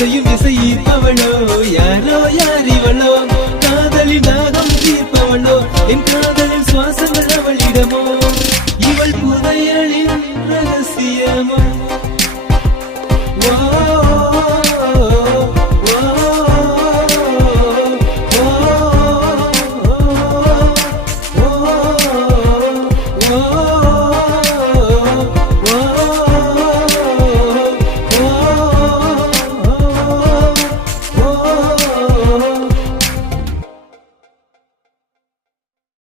இசையும் இசைப்பவளோ யாரோ யார் இவளோ காதலின் தாகம் தீர்ப்பவளோ என் காதலின் சுவாசங்கள் அவளிடமோ இவள் புதையலின் ரகசியமோ